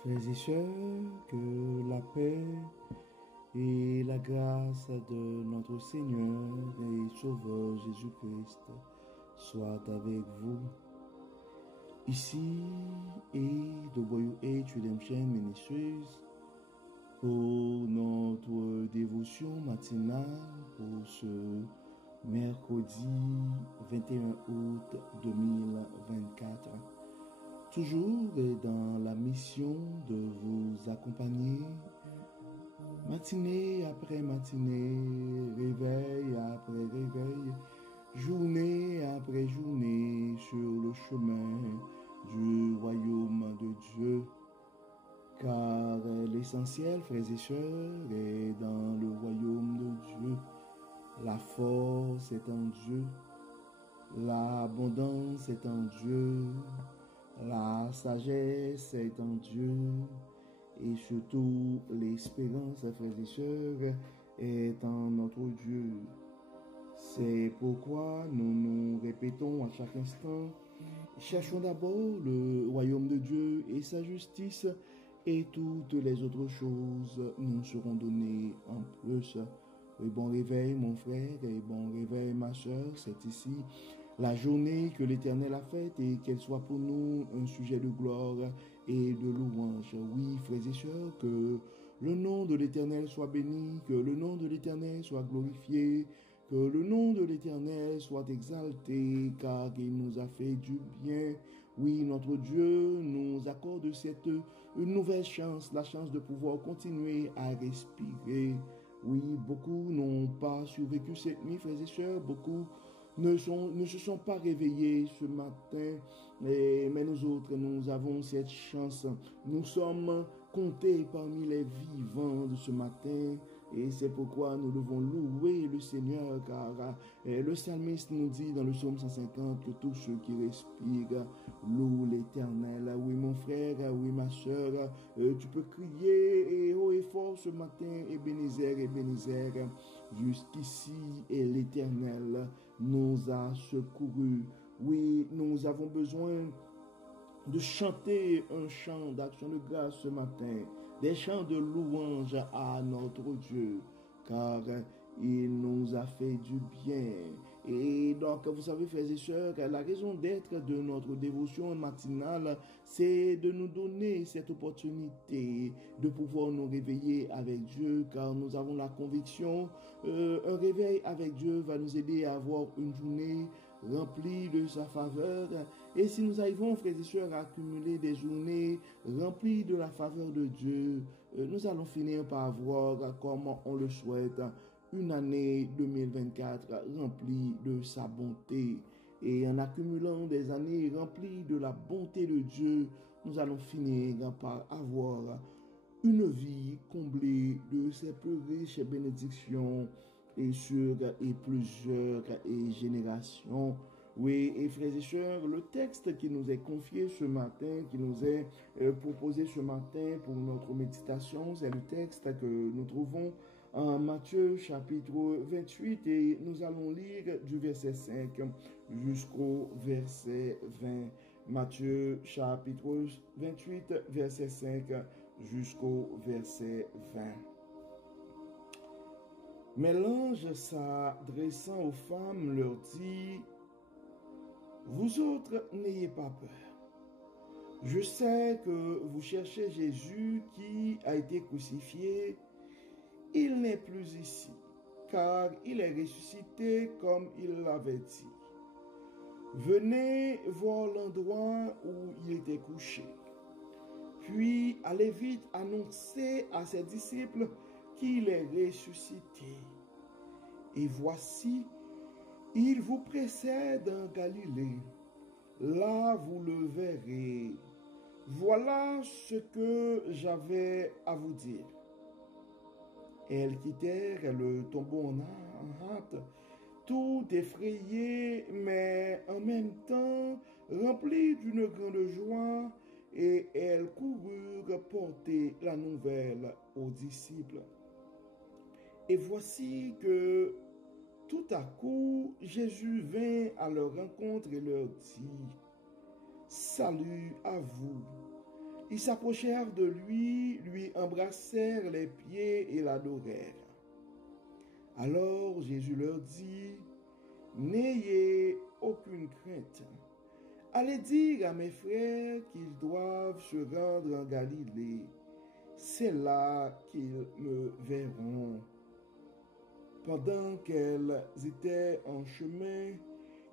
Frères et sœurs, que la paix et la grâce de notre Seigneur et Sauveur Jésus-Christ soient avec vous. Ici est WH Ministries pour notre dévotion matinale pour ce mercredi 21 août 2024. Toujours dans la mission de vous accompagner, matinée après matinée, réveil après réveil, journée après journée, sur le chemin du royaume de Dieu. Car l'essentiel, frères et sœurs, est dans le royaume de Dieu. La force est en Dieu, l'abondance est en Dieu, la sagesse est en Dieu et surtout l'espérance, frères et sœurs, est en notre Dieu. C'est pourquoi nous nous répétons à chaque instant, cherchons d'abord le royaume de Dieu et sa justice et toutes les autres choses nous seront données en plus. Oui, bon réveil mon frère et bon réveil ma soeur, c'est ici la journée que l'Éternel a faite et qu'elle soit pour nous un sujet de gloire et de louange. Oui, frères et sœurs, que le nom de l'Éternel soit béni, que le nom de l'Éternel soit glorifié, que le nom de l'Éternel soit exalté, car il nous a fait du bien. Oui, notre Dieu nous accorde une nouvelle chance, la chance de pouvoir continuer à respirer. Oui, beaucoup n'ont pas survécu cette nuit, frères et sœurs, beaucoup ne se sont pas réveillés ce matin, mais nous autres, nous avons cette chance. Nous sommes comptés parmi les vivants de ce matin et c'est pourquoi nous devons louer le Seigneur, car le psalmiste nous dit dans le psaume 150 que tous ceux qui respirent louent l'Éternel. Oui mon frère, oui ma soeur, tu peux crier haut et fort ce matin, Ebenezer, jusqu'ici et l'Éternel nous a secourus. Oui, nous avons besoin de chanter un chant d'action de grâce ce matin, des chants de louange à notre Dieu, car il nous a fait du bien. Et donc, vous savez, frères et sœurs, la raison d'être de notre dévotion matinale, c'est de nous donner cette opportunité de pouvoir nous réveiller avec Dieu, car nous avons la conviction, un réveil avec Dieu va nous aider à avoir une journée remplie de sa faveur. Et si nous arrivons, frères et sœurs, à accumuler des journées remplies de la faveur de Dieu, nous allons finir par avoir, comme on le souhaite, une année 2024 remplie de sa bonté. Et en accumulant des années remplies de la bonté de Dieu, nous allons finir par avoir une vie comblée de ses plus riches bénédictions et sur et plusieurs générations. Oui, et frères et sœurs, le texte qui nous est confié ce matin, qui nous est proposé ce matin pour notre méditation, c'est le texte que nous trouvons en Matthieu chapitre 28 et nous allons lire du verset 5 jusqu'au verset 20. Matthieu chapitre 28, verset 5 jusqu'au verset 20. Mais l'ange s'adressant aux femmes leur dit, « Vous autres, n'ayez pas peur. Je sais que vous cherchez Jésus qui a été crucifié. Il n'est plus ici, car il est ressuscité comme il l'avait dit. Venez voir l'endroit où il était couché. Puis allez vite annoncer à ses disciples qu'il est ressuscité. Et voici, il vous précède en Galilée. Là, vous le verrez. Voilà ce que j'avais à vous dire. » Elles quittèrent le tombeau en hâte, tout effrayées, mais en même temps remplies d'une grande joie, et elles coururent porter la nouvelle aux disciples. Et voici que tout à coup, Jésus vint à leur rencontre et leur dit, « Salut à vous !» Ils s'approchèrent de lui embrassèrent les pieds et l'adorèrent. Alors Jésus leur dit, n'ayez aucune crainte. Allez dire à mes frères qu'ils doivent se rendre en Galilée. C'est là qu'ils me verront. Pendant qu'elles étaient en chemin,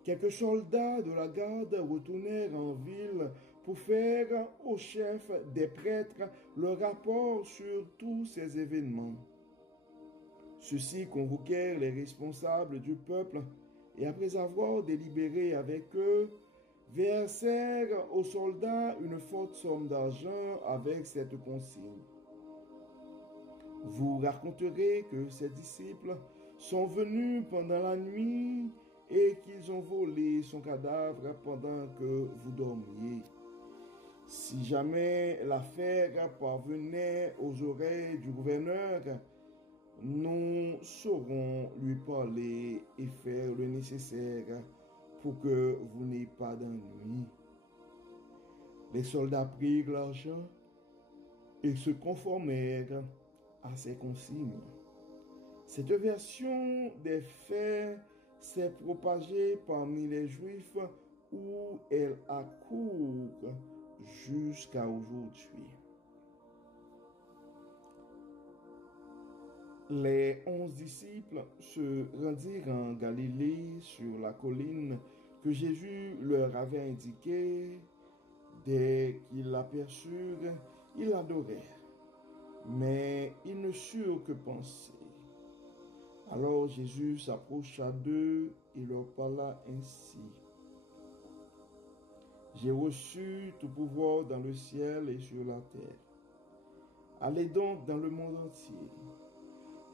quelques soldats de la garde retournèrent en ville pour faire au chef des prêtres le rapport sur tous ces événements. Ceux-ci convoquèrent les responsables du peuple et après avoir délibéré avec eux, versèrent aux soldats une forte somme d'argent avec cette consigne. Vous raconterez que ces disciples sont venus pendant la nuit et qu'ils ont volé son cadavre pendant que vous dormiez. Si jamais l'affaire parvenait aux oreilles du gouverneur, nous saurons lui parler et faire le nécessaire pour que vous n'ayez pas d'ennui. Les soldats prirent l'argent et se conformèrent à ces consignes. Cette version des faits s'est propagée parmi les Juifs où elle accourt jusqu'à aujourd'hui. Les 11 disciples se rendirent en Galilée sur la colline que Jésus leur avait indiquée. Dès qu'ils l'aperçurent, ils l'adorèrent, mais ils ne surent que penser. Alors Jésus s'approcha d'eux et leur parla ainsi. J'ai reçu tout pouvoir dans le ciel et sur la terre. Allez donc dans le monde entier.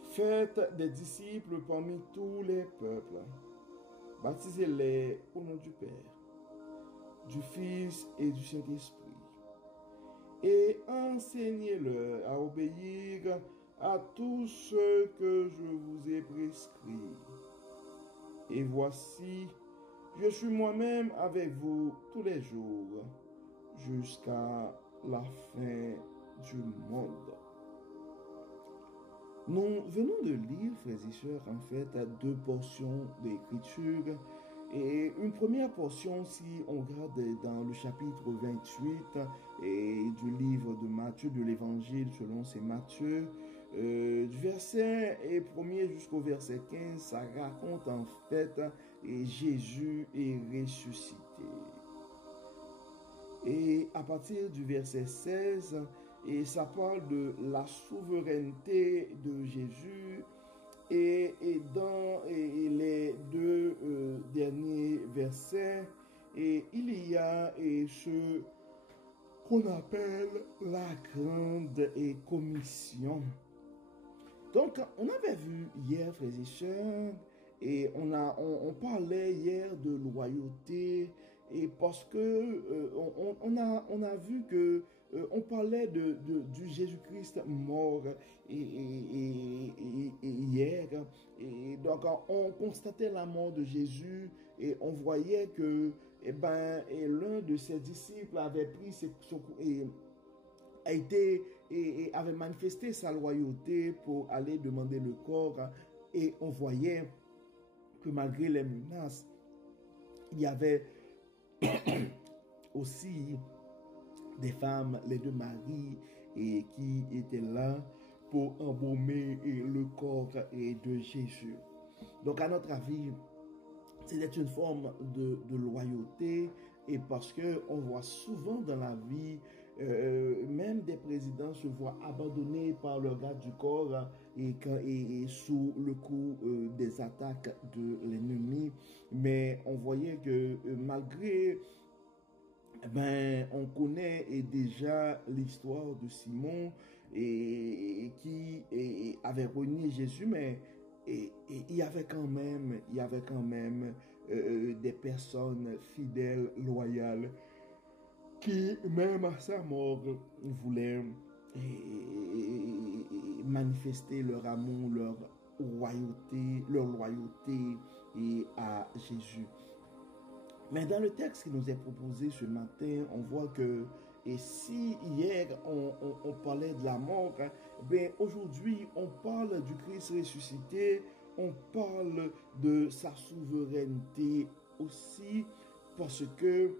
Faites des disciples parmi tous les peuples. Baptisez-les au nom du Père, du Fils et du Saint-Esprit. Et enseignez-leur à obéir à tout ce que je vous ai prescrit. Et voici, je suis moi-même avec vous tous les jours, jusqu'à la fin du monde. Nous venons de lire, frères et sœurs, en fait, deux portions d'écriture. Et une première portion, si on regarde dans le chapitre 28 et du livre de Matthieu, de l'évangile selon c'est Matthieu, du verset 1er jusqu'au verset 15, ça raconte en fait Jésus est ressuscité. Et à partir du verset 16, et ça parle de la souveraineté de Jésus. Et dans les deux derniers versets, il y a ce qu'on appelle la grande commission. Donc, on avait vu hier, frères et sœurs, et on parlait hier de loyauté, et parce que on a vu que on parlait du Jésus-Christ mort hier, et donc on constatait la mort de Jésus et on voyait que l'un de ses disciples avait pris avait manifesté sa loyauté pour aller demander le corps, et on voyait que malgré les menaces, il y avait aussi des femmes, les deux Marie, et qui étaient là pour embaumer le corps de Jésus. Donc à notre avis, c'était une forme de loyauté, et parce que on voit souvent dans la vie, même des présidents se voient abandonnés par leur garde du corps et sous le coup des attaques de l'ennemi. Mais on voyait que malgré, on connaît déjà l'histoire de Simon qui avait renié Jésus, mais il y avait quand même des personnes fidèles, loyales, qui même à sa mort voulaient manifester leur amour, leur loyauté à Jésus. Mais dans le texte qui nous est proposé ce matin, on voit que Et si hier on parlait de la mort, ben aujourd'hui on parle du Christ ressuscité, on parle de sa souveraineté aussi, parce que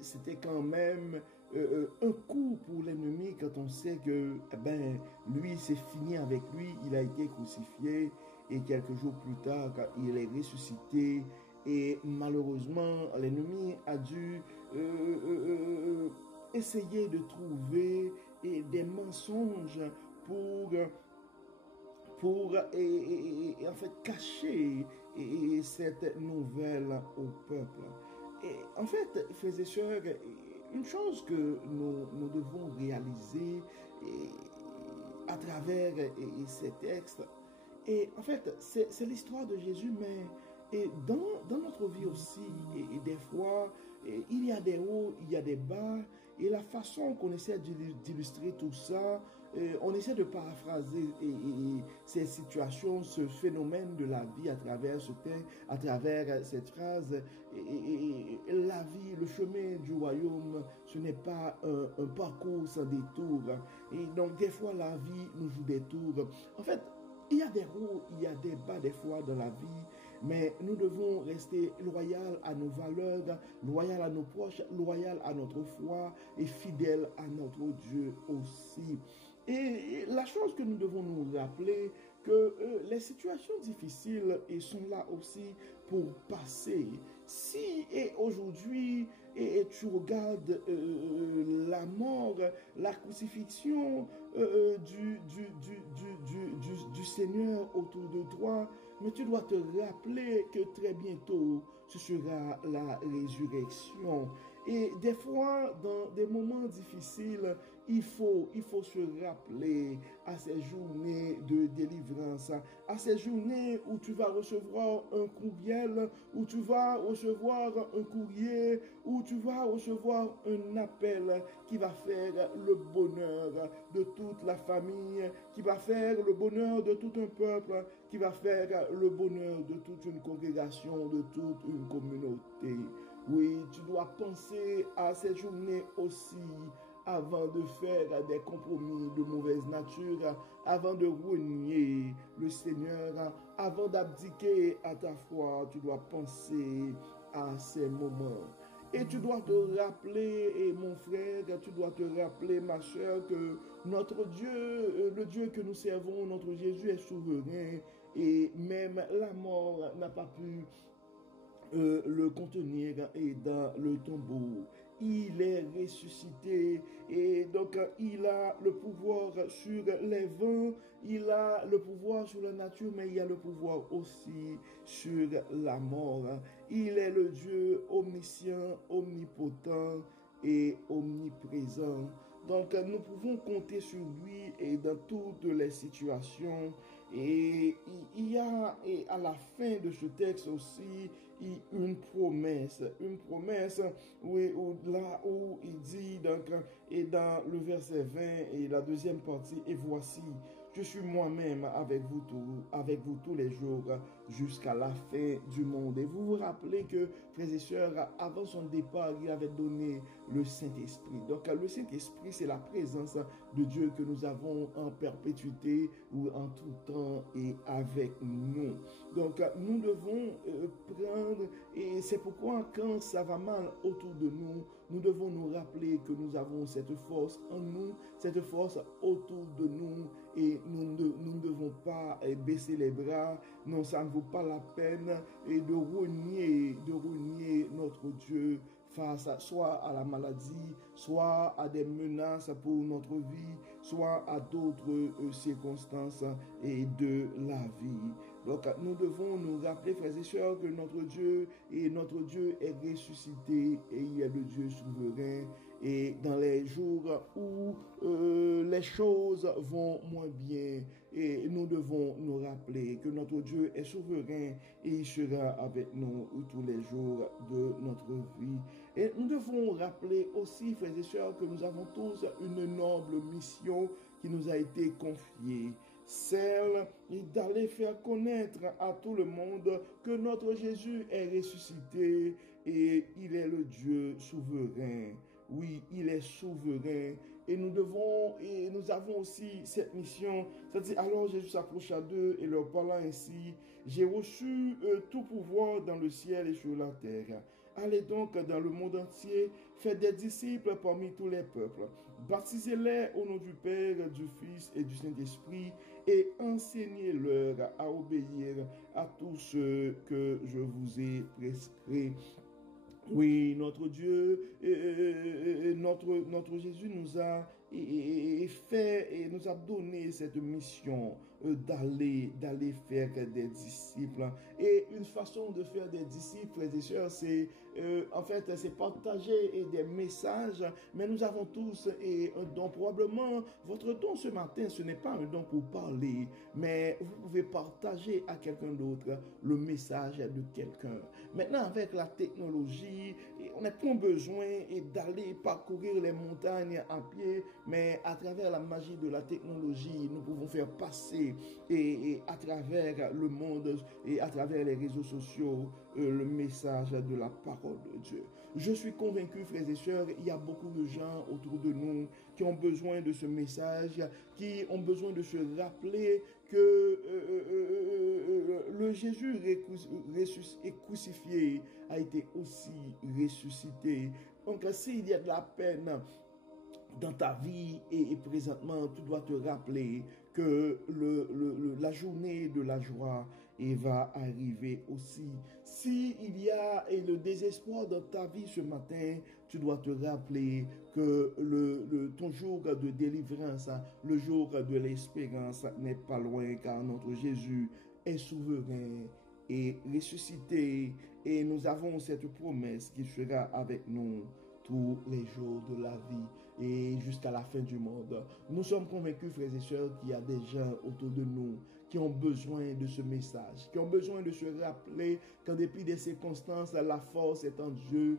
c'était quand même un coup pour l'ennemi quand on sait que ben, lui, c'est fini avec lui, il a été crucifié et quelques jours plus tard, il est ressuscité et malheureusement, l'ennemi a dû essayer de trouver des mensonges pour en fait cacher cette nouvelle au peuple. Et en fait, frères et sœurs, une chose que nous devons réaliser à travers ces textes, et en fait, c'est l'histoire de Jésus, mais dans notre vie aussi, des fois, il y a des hauts, il y a des bas, et la façon qu'on essaie d'illustrer tout ça, on essaie de paraphraser ces situations, ce phénomène de la vie à travers ce texte, à travers cette phrase. La vie, le chemin du royaume, ce n'est pas un parcours sans détour. Et donc, des fois, la vie nous joue des tours. En fait, il y a des hauts, il y a des bas des fois dans la vie, mais nous devons rester loyaux à nos valeurs, loyaux à nos proches, loyaux à notre foi et fidèles à notre Dieu aussi. Et la chose que nous devons nous rappeler, que les situations difficiles sont là aussi pour passer. Si aujourd'hui tu regardes la mort, la crucifixion du Seigneur autour de toi, mais tu dois te rappeler que très bientôt, ce sera la résurrection. Et des fois, dans des moments difficiles, il faut se rappeler à ces journées de délivrance, à ces journées où tu vas recevoir un courriel, où tu vas recevoir un courrier, où tu vas recevoir un appel qui va faire le bonheur de toute la famille, qui va faire le bonheur de tout un peuple, qui va faire le bonheur de toute une congrégation, de toute une communauté. Oui, tu dois penser à ces journées aussi avant de faire des compromis de mauvaise nature, avant de renier le Seigneur, avant d'abdiquer à ta foi, tu dois penser à ces moments. Et tu dois te rappeler, et mon frère, tu dois te rappeler, ma soeur, que notre Dieu, le Dieu que nous servons, notre Jésus est souverain, et même la mort n'a pas pu le contenir et dans le tombeau. Il est ressuscité et donc il a le pouvoir sur les vents, il a le pouvoir sur la nature, mais il a le pouvoir aussi sur la mort. Il est le Dieu omniscient, omnipotent et omniprésent. Donc nous pouvons compter sur lui et dans toutes les situations. Et il y a à la fin de ce texte aussi une promesse oui, là où il dit donc, et dans le verset 20 et la deuxième partie, et voici, je suis moi-même avec vous tous les jours jusqu'à la fin du monde. Et vous vous rappelez que, frères et sœurs, avant son départ, il avait donné le Saint-Esprit. Donc le Saint-Esprit, c'est la présence de Dieu que nous avons en perpétuité ou en tout temps et avec nous. Donc nous devons prendre, et c'est pourquoi quand ça va mal autour de nous, nous devons nous rappeler que nous avons cette force en nous, cette force autour de nous, et nous ne devons pas baisser les bras. Non, ça ne vaut pas la peine de renier notre Dieu face soit à la maladie, soit à des menaces pour notre vie, soit à d'autres circonstances et de la vie. Donc nous devons nous rappeler, frères et sœurs, que notre Dieu est ressuscité et il est le Dieu souverain. Et dans les jours où les choses vont moins bien, et nous devons nous rappeler que notre Dieu est souverain et il sera avec nous tous les jours de notre vie. Et nous devons rappeler aussi, frères et sœurs, que nous avons tous une noble mission qui nous a été confiée. Celle d'aller faire connaître à tout le monde que notre Jésus est ressuscité et il est le Dieu souverain. Oui, il est souverain. Et nous avons aussi cette mission. C'est-à-dire, alors Jésus s'approcha d'eux et leur parla ainsi: j'ai reçu tout pouvoir dans le ciel et sur la terre. Allez donc dans le monde entier, faites des disciples parmi tous les peuples. Baptisez-les au nom du Père, du Fils et du Saint-Esprit et enseignez-leur à obéir à tout ce que je vous ai prescrit. Oui, notre Dieu, notre Jésus nous a fait et nous a donné cette mission d'aller faire des disciples. Et une façon de faire des disciples, frères et sœurs, c'est en fait c'est partager des messages. Mais nous avons tous un don. Probablement, votre don ce matin, ce n'est pas un don pour parler, mais vous pouvez partager à quelqu'un d'autre le message de quelqu'un. Maintenant, avec la technologie, on n'a plus besoin d'aller parcourir les montagnes à pied, mais à travers la magie de la technologie, nous pouvons faire passer à travers le monde et à travers les réseaux sociaux le message de la parole de Dieu. Je suis convaincu, frères et sœurs, il y a beaucoup de gens autour de nous qui ont besoin de ce message, qui ont besoin de se rappeler que le Jésus crucifié a été aussi ressuscité. Donc, s'il y a de la peine dans ta vie et présentement, tu dois te rappeler que la journée de la joie va arriver aussi. S'il y a le désespoir dans ta vie ce matin, tu dois te rappeler que ton jour de délivrance, le jour de l'espérance n'est pas loin, car notre Jésus est souverain et ressuscité, et nous avons cette promesse qu'il sera avec nous tous les jours de la vie et jusqu'à la fin du monde. Nous sommes convaincus, frères et sœurs, qu'il y a des gens autour de nous qui ont besoin de ce message, qui ont besoin de se rappeler qu'en dépit des circonstances, la force est en Dieu,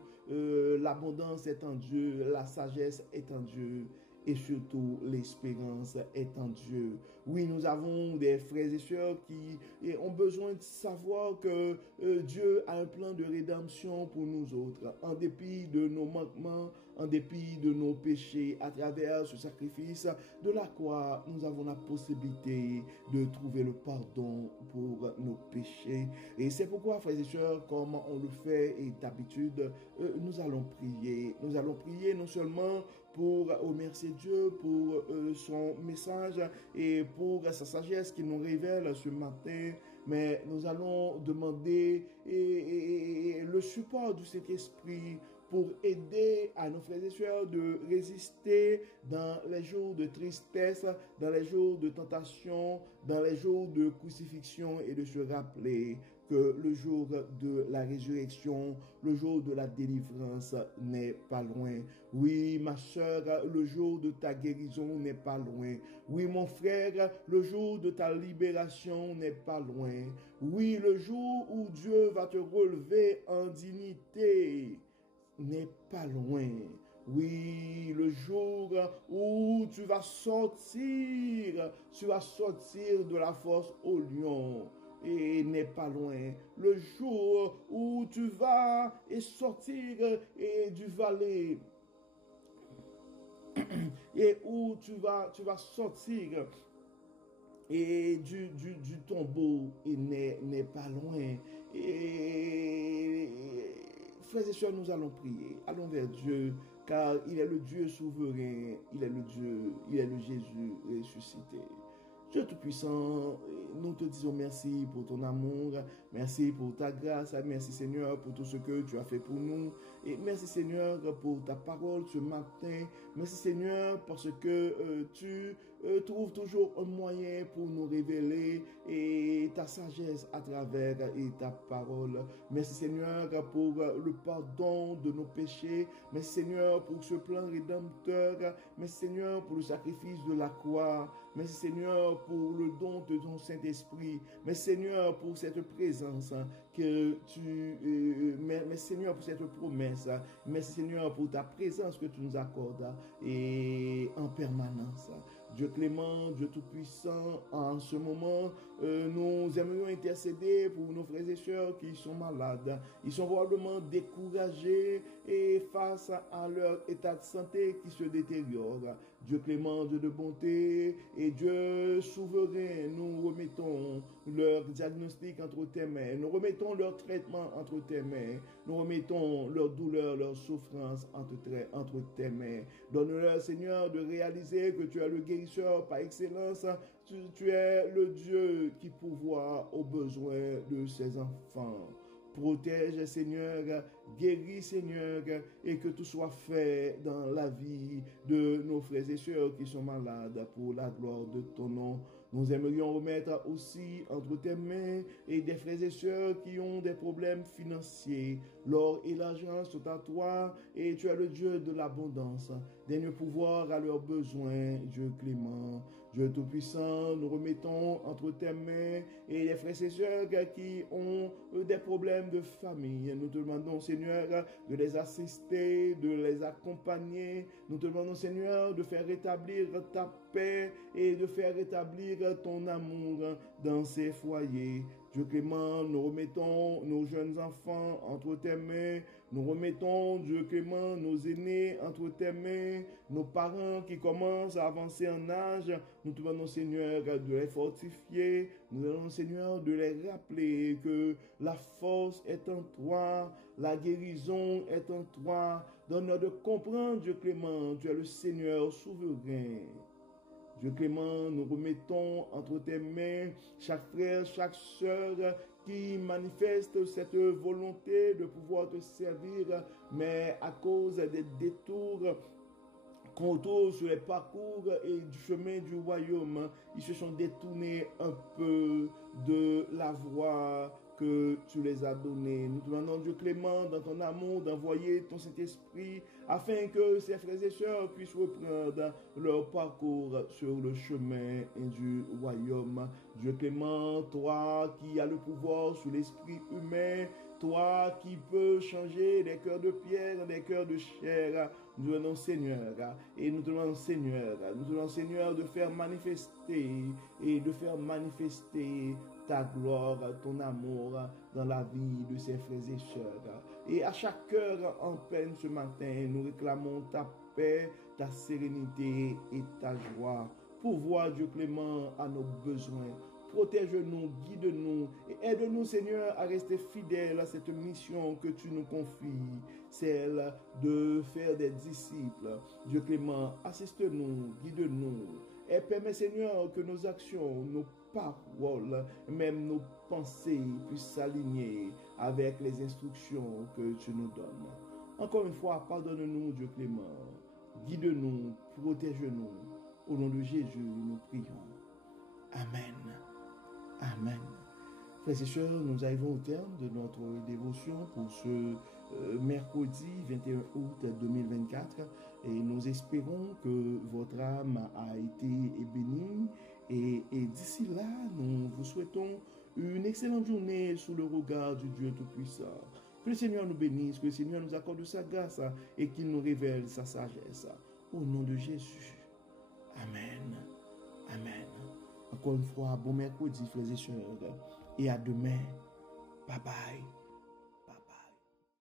l'abondance est en Dieu, la sagesse est en Dieu. Et surtout, l'espérance est en Dieu. Oui, nous avons des frères et sœurs qui ont besoin de savoir que Dieu a un plan de rédemption pour nous autres. En dépit de nos manquements, en dépit de nos péchés, à travers ce sacrifice de la croix, nous avons la possibilité de trouver le pardon pour nos péchés. Et c'est pourquoi, frères et sœurs, comme on le fait et d'habitude, nous allons prier. Nous allons prier non seulement pour remercier Dieu pour son message et pour sa sagesse qu'il nous révèle ce matin, mais nous allons demander le support du Saint-Esprit pour aider à nos frères et sœurs de résister dans les jours de tristesse, dans les jours de tentation, dans les jours de crucifixion, et de se rappeler que le jour de la résurrection, le jour de la délivrance n'est pas loin. Oui, ma sœur, le jour de ta guérison n'est pas loin. Oui, mon frère, le jour de ta libération n'est pas loin. Oui, le jour où Dieu va te relever en dignité n'est pas loin. Oui, le jour où tu vas sortir de la force au lion et n'est pas loin. Le jour où tu vas sortir du valet et où tu vas sortir et du tombeau n'est pas loin. Et frères et sœurs, nous allons prier. Allons vers Dieu, car il est le Dieu souverain, il est le Jésus ressuscité. Dieu Tout-Puissant, nous te disons merci pour ton amour, merci pour ta grâce, merci Seigneur pour tout ce que tu as fait pour nous, et merci Seigneur pour ta parole ce matin, merci Seigneur parce que tu trouves toujours un moyen pour nous révéler et ta sagesse à travers ta parole. Merci Seigneur pour le pardon de nos péchés, merci Seigneur pour ce plan rédempteur, merci Seigneur pour le sacrifice de la croix, merci Seigneur pour le don de ton Saint-Esprit. Merci Seigneur pour cette présence que merci Seigneur pour cette promesse. Merci Seigneur pour ta présence que tu nous accordes et en permanence. Dieu clément, Dieu tout-puissant, en ce moment, nous aimerions intercéder pour nos frères et sœurs qui sont malades. Ils sont probablement découragés et face à leur état de santé qui se détériore. Dieu clément, Dieu de bonté et Dieu souverain, nous remettons leur diagnostic entre tes mains. Nous remettons leur traitement entre tes mains. Nous remettons leur douleur, leur souffrance entre tes mains. Donne-leur, Seigneur, de réaliser que tu es le guérisseur par excellence. Tu es le Dieu qui pourvoit aux besoins de ses enfants. Protège, Seigneur, guéris, Seigneur, et que tout soit fait dans la vie de nos frères et sœurs qui sont malades pour la gloire de ton nom. Nous aimerions remettre aussi entre tes mains et des frères et sœurs qui ont des problèmes financiers. L'or et l'argent sont à toi et tu es le Dieu de l'abondance. Donne pouvoir à leurs besoins, Dieu clément, Dieu tout-puissant. Nous remettons entre tes mains et les frères et sœurs qui ont des problèmes de famille. Nous te demandons, Seigneur, de les assister, de les accompagner. Nous te demandons, Seigneur, de faire rétablir ta paix et de faire rétablir ton amour dans ces foyers. Dieu clément, nous remettons nos jeunes enfants entre tes mains. Nous remettons, Dieu clément, nos aînés entre tes mains. Nos parents qui commencent à avancer en âge. Nous te demandons, Seigneur, de les fortifier. Nous te demandons, Seigneur, de les rappeler que la force est en toi. La guérison est en toi. Donne-leur de comprendre, Dieu clément, tu es le Seigneur souverain. Dieu clément, nous remettons entre tes mains chaque frère, chaque sœur qui manifeste cette volonté de pouvoir te servir, mais à cause des détours qu'on trouve sur les parcours et du chemin du royaume, ils se sont détournés un peu de la voie que tu les as donnés. Nous te demandons, Dieu clément, dans ton amour, d'envoyer ton Saint-Esprit afin que ces frères et sœurs puissent reprendre leur parcours sur le chemin du royaume. Dieu clément, toi qui as le pouvoir sur l'esprit humain, toi qui peux changer les cœurs de pierre, les cœurs de chair, nous te demandons, Seigneur, et nous te demandons, Seigneur, de faire manifester ta gloire, ton amour dans la vie de ses frères et sœurs. Et à chaque cœur en peine ce matin, nous réclamons ta paix, ta sérénité et ta joie. Pourvois, Dieu clément, à nos besoins. Protège-nous, guide-nous et aide-nous, Seigneur, à rester fidèles à cette mission que tu nous confies, celle de faire des disciples. Dieu clément, assiste-nous, guide-nous et permets, Seigneur, que nos actions, nos paroles, même nos pensées puissent s'aligner avec les instructions que tu nous donnes. Encore une fois, pardonne-nous, Dieu clément, guide-nous, protège-nous. Au nom de Jésus, nous prions. Amen. Amen. Frères et sœurs, nous arrivons au terme de notre dévotion pour ce mercredi 21 août 2024 et nous espérons que votre âme a été bénie et d'ici là, nous vous souhaitons une excellente journée sous le regard du Dieu Tout-Puissant. Que le Seigneur nous bénisse, que le Seigneur nous accorde sa grâce et qu'il nous révèle sa sagesse. Au nom de Jésus. Amen. Amen. Encore une fois, bon mercredi, frères et sœurs, et à demain. Bye bye.